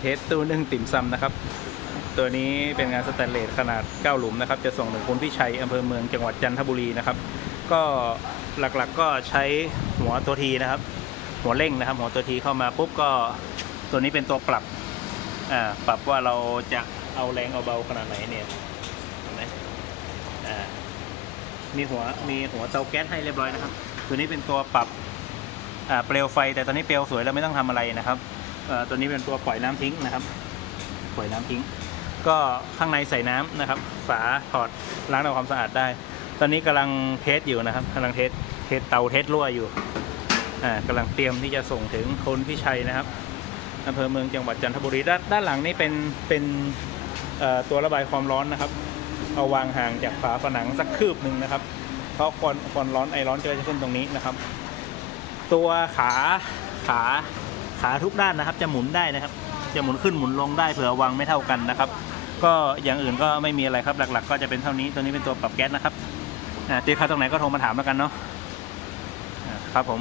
เทสตู้นึ่งติ่มซำนะครับ ตัวนี้เป็นงานสแตนเลสขนาด 9 หลุมนะครับ จะส่งถึงคุณพี่ชัยอำเภอเมืองจังหวัดจันทบุรีนะครับ ก็หลักๆก็ใช้หัวตัวทีนะครับ หัวเร่งนะครับ หัวตัวทีเข้ามาปุ๊บก็ตัวนี้เป็นตัวปรับอ่าปรับว่าเราจะเอาแรงเอาเบาขนาดไหนเนี่ยเห็นไหมอ่ามีหัวมีหัวเตาแก๊สให้เรียบร้อยนะครับ ตัวนี้เป็นตัวปรับอ่าเปลวไฟแต่ตอนนี้เปลวสวยแล้วไม่ต้องทำอะไรนะครับ ตัวนี้เป็นตัวปล่อยน้ำทิ้งนะครับ ปล่อยน้ำทิ้ง ก็ข้างในใส่น้ำนะครับ ฝาถอดล้างทำความสะอาดได้ ตอนนี้กำลังเทสอยู่นะครับกำลังเทสเทสเตาเทสรั่วอยู่อ่ากำลังเตรียมที่จะส่งถึงคนพิชัยนะครับอำเภอเมืองจังหวัดจันทบุรีด้านด้านหลังนี่เป็นเป็นตัวระบายความร้อนนะครับ เอาวางห่างจากฝาผนังสักคืบหนึ่งนะครับ เพราะความความร้อนไอร้อนจะขึ้นตรงนี้นะครับ ตัวขาขา ขาทุกด้านนะครับ จะหมุนได้นะครับ จะหมุนขึ้นหมุนลงได้เผื่อวางไม่เท่ากันนะครับ ก็อย่างอื่นก็ไม่มีอะไรครับหลัก ๆ ก็จะเป็นเท่านี้ตัวนี้เป็นตัวปรับแก๊สนะครับอ่าตีค่าตรงไหนก็โทรมาถามแล้วกันเนาะครับผม